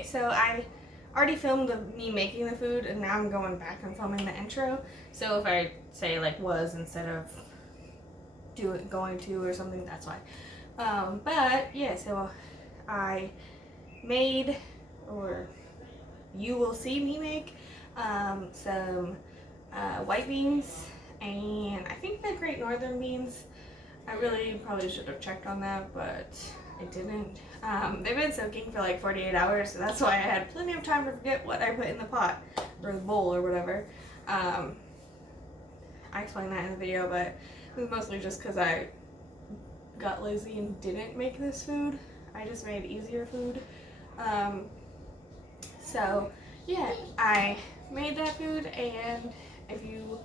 Okay, so I already filmed me making the food, and now I'm going back and filming the intro. So if I say like was instead of going to or something, that's why. But yeah, so I made, or you will see me make, some white beans, and I think they're Great Northern beans. I really probably should have checked on that, but I didn't. They've been soaking for like 48 hours, so that's why I had plenty of time to forget what I put in the pot, or the bowl, or whatever. I explained that in the video, but it was mostly just because I got lazy and didn't make this food. I just made easier food. So yeah, I made that food, and if you,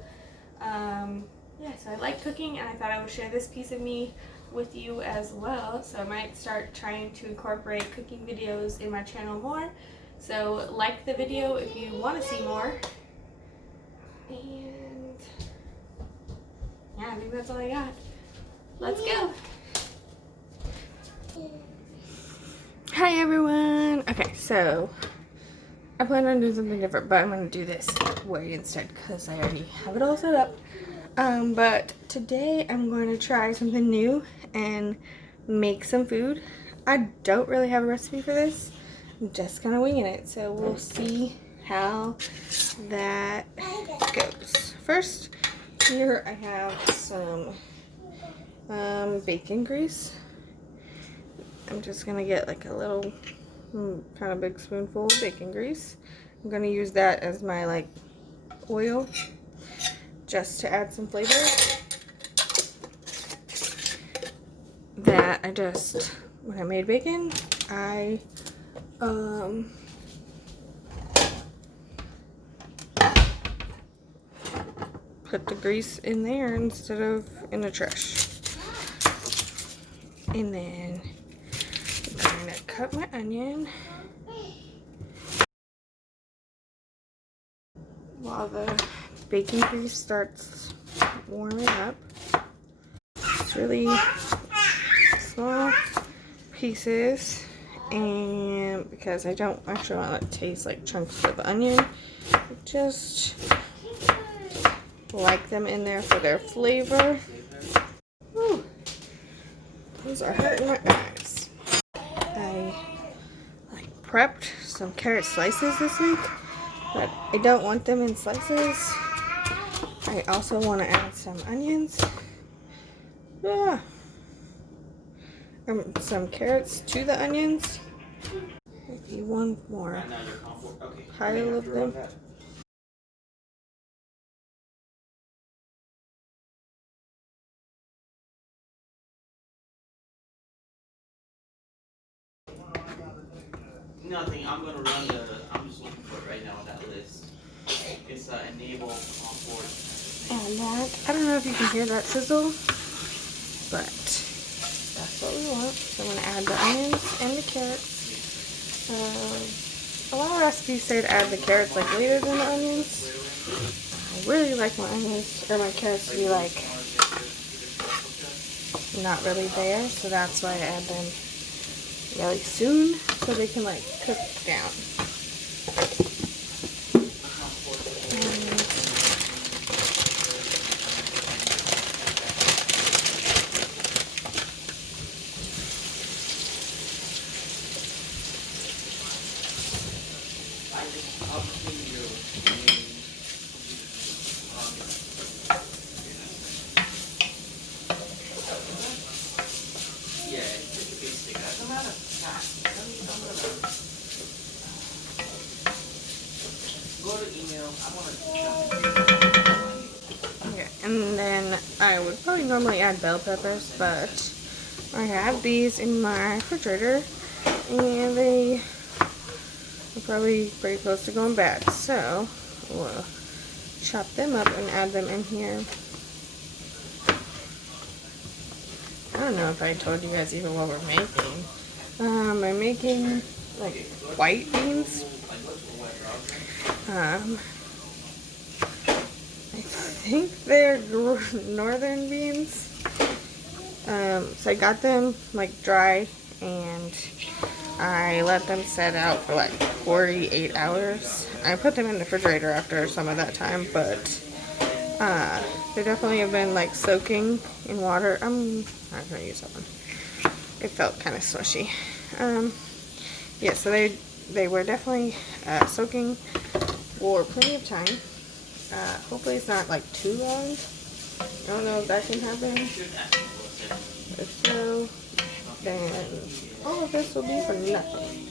yeah, so I like cooking, and I thought I would share this piece of me with you as well. So I might start trying to incorporate cooking videos in my channel more. So like the video if you want to see more. And yeah, I think that's all I got. Let's go. Hi everyone. Okay, so I plan on doing something different, but I'm going to do this way instead because I already have it all set up. But today I'm going to try something new and make some food. I don't really have a recipe for this. I'm just kind of winging it, so we'll see how that goes. First, here I have some bacon grease. I'm just going to get like a little kind of big spoonful of bacon grease. I'm going to use that as my like oil just to add some flavor. That I just, when I made bacon, I put the grease in there instead of in the trash. And then I'm going to cut my onion while the bacon grease starts warming up. It's really small pieces, and because I don't actually want it to taste like chunks of onion, I just like them in there for their flavor. Whew. Those are hurting my eyes. I prepped some carrot slices this week, but I don't want them in slices. I also want to add some onions. Some carrots to the onions. Maybe one more pile of them. Nothing. I'm gonna I'm just looking for it right now on that list. It's enable onboard. And that, I don't know if you can hear that sizzle, but that's what we want. So I'm gonna add the onions and the carrots. A lot of recipes say to add the carrots like later than the onions. I really like my onions or my carrots to be like not really there, so that's why I add them really soon so they can like cook down. And then I would probably normally add bell peppers, but I have these in my refrigerator and they are probably pretty close to going bad. So we'll chop them up and add them in here. I don't know if I told you guys even what we're making. I'm making like white beans. I think they're northern beans. So I got them like dry and I let them set out for like 48 hours. I put them in the refrigerator after some of that time, but they definitely have been like soaking in water. I'm not gonna use that one. It felt kind of slushy. Yeah, so they were definitely soaking for plenty of time. Hopefully it's not like too long. I don't know if that can happen. If so, then all of this will be for nothing.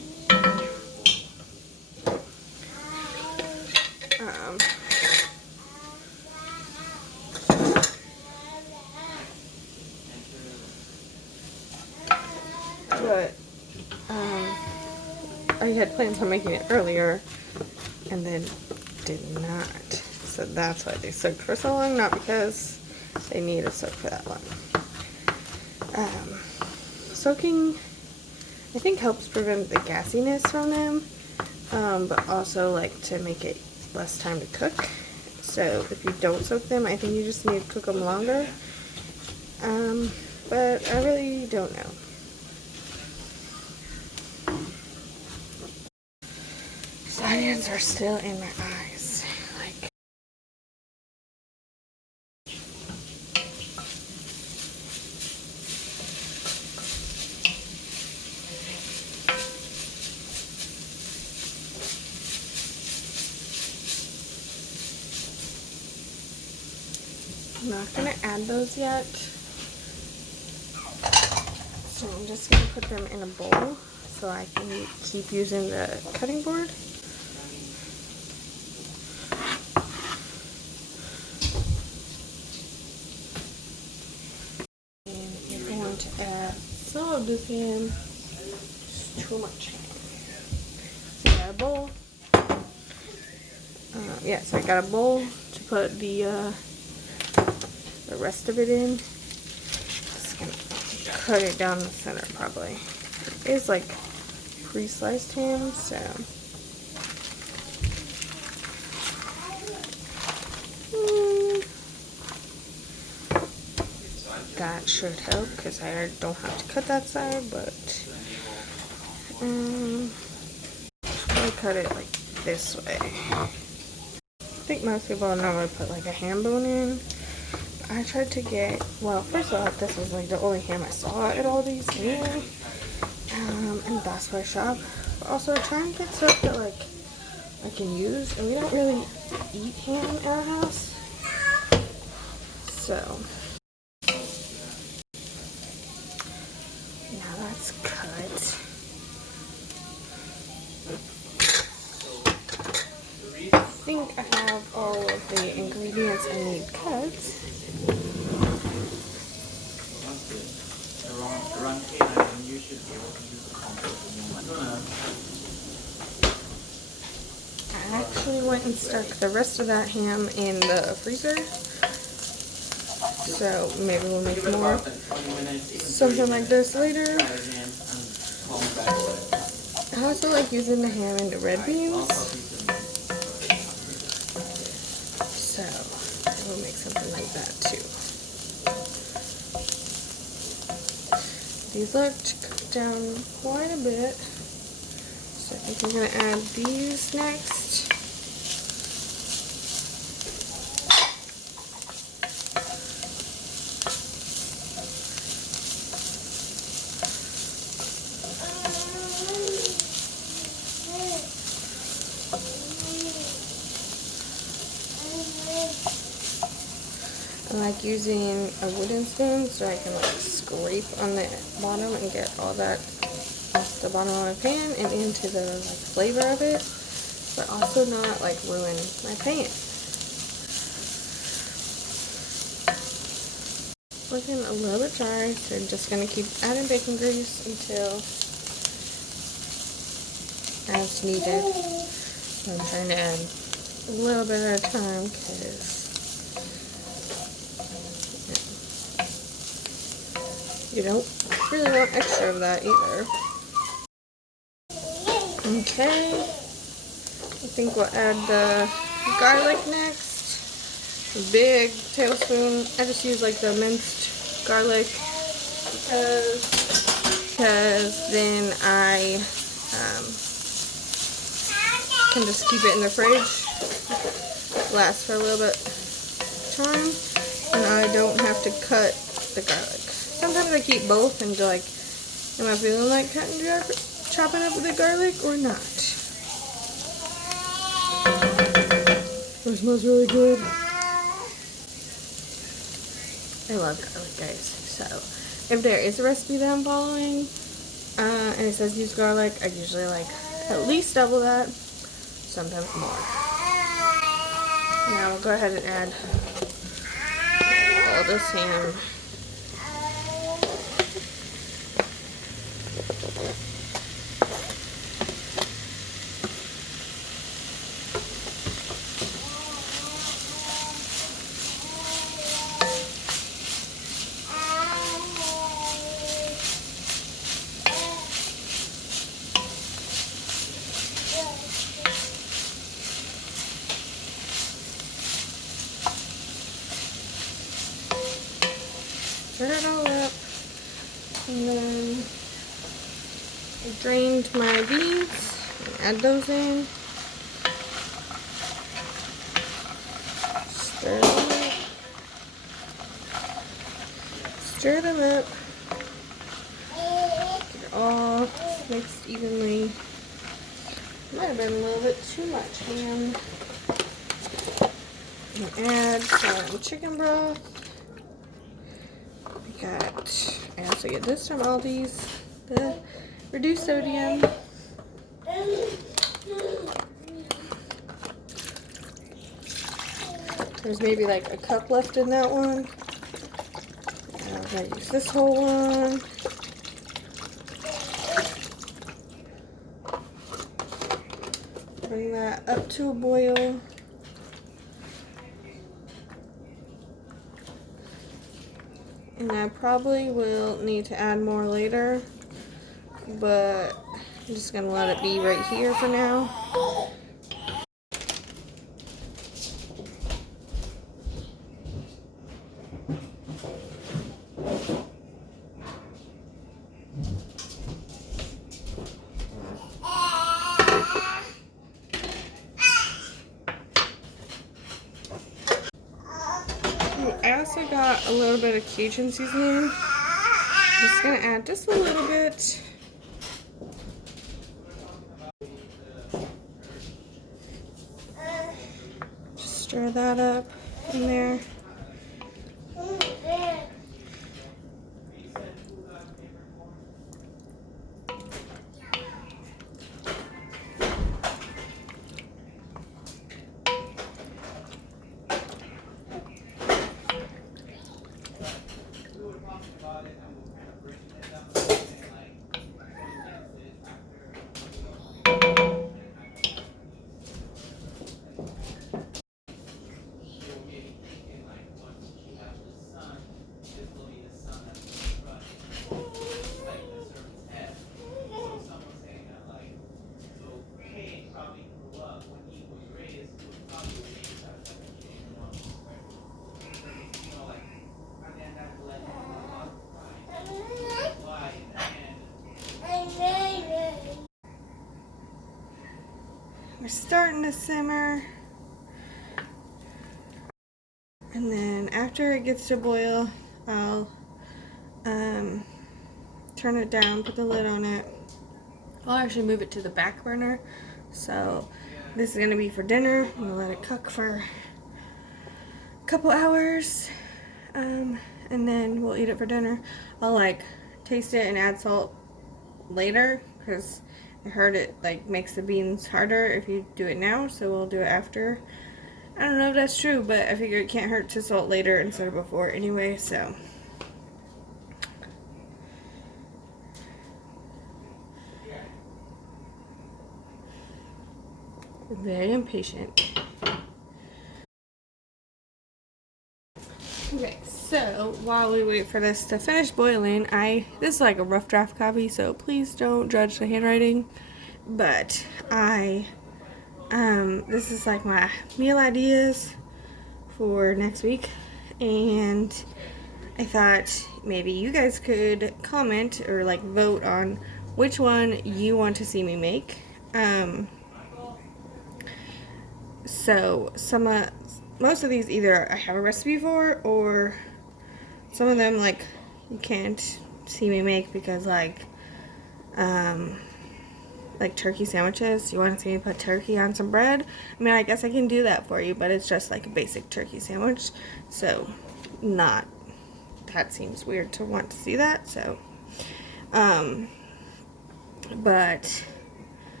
But I had plans on making it earlier and then did not. So that's why they soaked for so long, not because they need to soak for that long. Soaking, I think, helps prevent the gassiness from them, but also like to make it less time to cook. So if you don't soak them, I think you just need to cook them longer. But I really don't know. These onions are still in my eyes. Like, I'm not gonna add those yet. So I'm just gonna put them in a bowl so I can keep using the cutting board. And you're going to add some of this in. Just too much. So I got a bowl. Yeah, so I got a bowl to put the rest of it in. Just gonna cut it down the center probably. It's like pre-sliced ham, so that should help because I don't have to cut that side, but I cut it like this way. I think most people normally put like a ham bone in. I tried to get, well, first of all, this was like the only ham I saw at all these anyway, and that's why I shop. But also trying to get stuff that like I can use, and we don't really eat ham in our house, so now that's cut. I think I have all of the ingredients I need cut. I actually went and stuck the rest of that ham in the freezer, so maybe we'll make more something like this later. I also like using the ham into red beans, so we'll make something like that too. These look cooked down quite a bit, so I think I'm going to add these next. I like using a wooden spoon so I can like scrape on the bottom and get all that off the bottom of my pan and into the like flavor of it, but also not like ruin my pan. Looking a little bit dry, so I'm just gonna keep adding bacon grease until as needed. I'm trying to add a little bit at a time because you don't really want extra of that either. Okay, I think we'll add the garlic next. A big tablespoon. I just use like the minced garlic because then I Can just keep it in the fridge, lasts for a little bit of time, and I don't have to cut the garlic. Sometimes I keep both and go like, am I feeling like chopping up the garlic or not? It smells really good. I love garlic, guys. So if there is a recipe that I'm following and it says use garlic, I usually like at least double that, sometimes more. Now we'll go ahead and add all this ham. Stir it all up, and then I drained my beans, add those in, stir them up, get it all mixed evenly. Might have been a little bit too much ham. And add some chicken broth. I also get this from Aldi's, the reduced sodium. There's maybe like a cup left in that one. I'm gonna use this whole one. Bring that up to a boil. And I probably will need to add more later, but I'm just gonna let it be right here for now. I also got a little bit of Cajun seasoning. I'm just gonna add just a little bit. Just stir that up in there. We're starting to simmer, and then after it gets to boil, I'll turn it down, put the lid on it. I'll actually move it to the back burner. So this is gonna be for dinner. I'm gonna let it cook for a couple hours, and then we'll eat it for dinner. I'll like taste it and add salt later, because I heard it like makes the beans harder if you do it now, so we'll do it after. I don't know if that's true, but I figure it can't hurt to salt later instead of before anyway, so. I'm very impatient. Okay, so while we wait for this to finish boiling, this is like a rough draft copy, so please don't judge the handwriting. But this is like my meal ideas for next week, and I thought maybe you guys could comment or like vote on which one you want to see me make. So most of these either I have a recipe for, or some of them like you can't see me make because like turkey sandwiches. You want to see me put turkey on some bread? I mean, I guess I can do that for you, but it's just like a basic turkey sandwich. So not, that seems weird to want to see that. So, so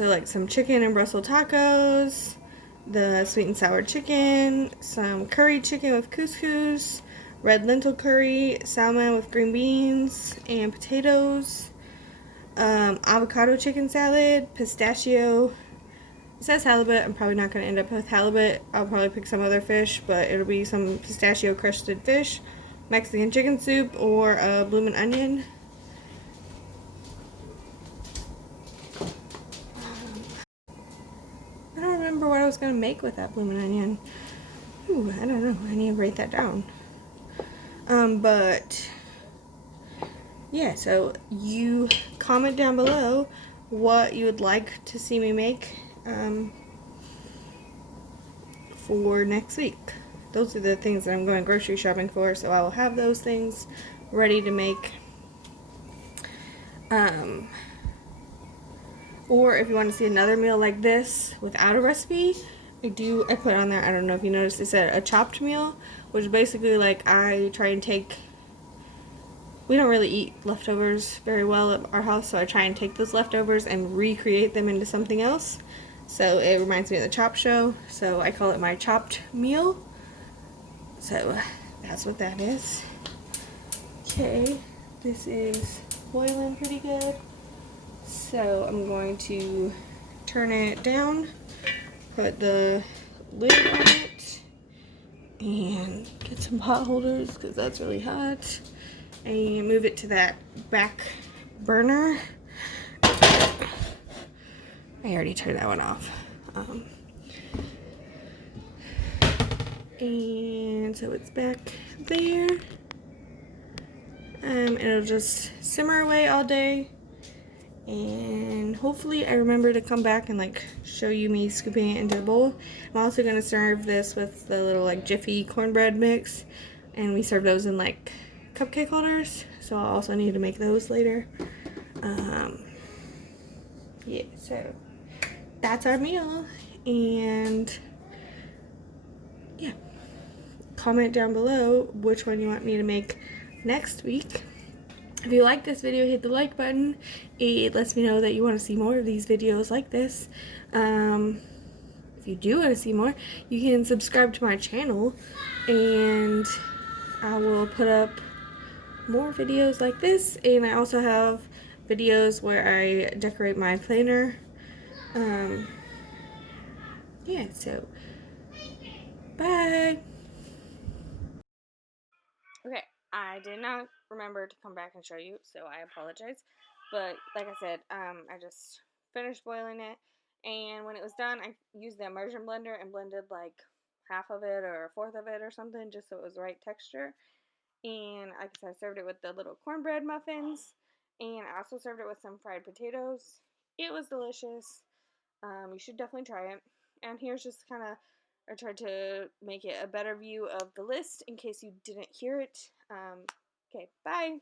like some chicken and Brussels tacos, the sweet and sour chicken, some curried chicken with couscous, red lentil curry, salmon with green beans and potatoes, avocado chicken salad, pistachio. It says halibut. I'm probably not going to end up with halibut. I'll probably pick some other fish, but it'll be some pistachio crusted fish, Mexican chicken soup, or a bloomin' onion. I don't remember what I was going to make with that bloomin' onion. Ooh, I don't know. I need to write that down. But yeah, so you comment down below what you would like to see me make for next week. Those are the things that I'm going grocery shopping for, so I will have those things ready to make. Or if you want to see another meal like this without a recipe, I put on there, I don't know if you noticed, it said a chopped meal, which is basically like I try and take, we don't really eat leftovers very well at our house, so I try and take those leftovers and recreate them into something else. So it reminds me of the Chopped Show, so I call it my chopped meal. So that's what that is. Okay, this is boiling pretty good. So I'm going to turn it down, put the lid on it, and get some pot holders because that's really hot. And move it to that back burner. I already turned that one off. And so it's back there. It'll just simmer away all day. And hopefully I remember to come back and like show you me scooping it into a bowl. I'm also going to serve this with the little like Jiffy cornbread mix. And we serve those in like cupcake holders. So I'll also need to make those later. Yeah, so that's our meal. And yeah, comment down below which one you want me to make next week. If you like this video, hit the like button. It lets me know that you want to see more of these videos like this. If you do want to see more, you can subscribe to my channel, and I will put up more videos like this. And I also have videos where I decorate my planner. Yeah, so bye. Okay, I did not remember to come back and show you, so I apologize. But like I said, I just finished boiling it, and when it was done, I used the immersion blender and blended like half of it or a fourth of it or something, just so it was the right texture. And like I said, I served it with the little cornbread muffins, and I also served it with some fried potatoes. It was delicious. You should definitely try it. And here's just kind of, I tried to make it a better view of the list in case you didn't hear it. Okay, bye.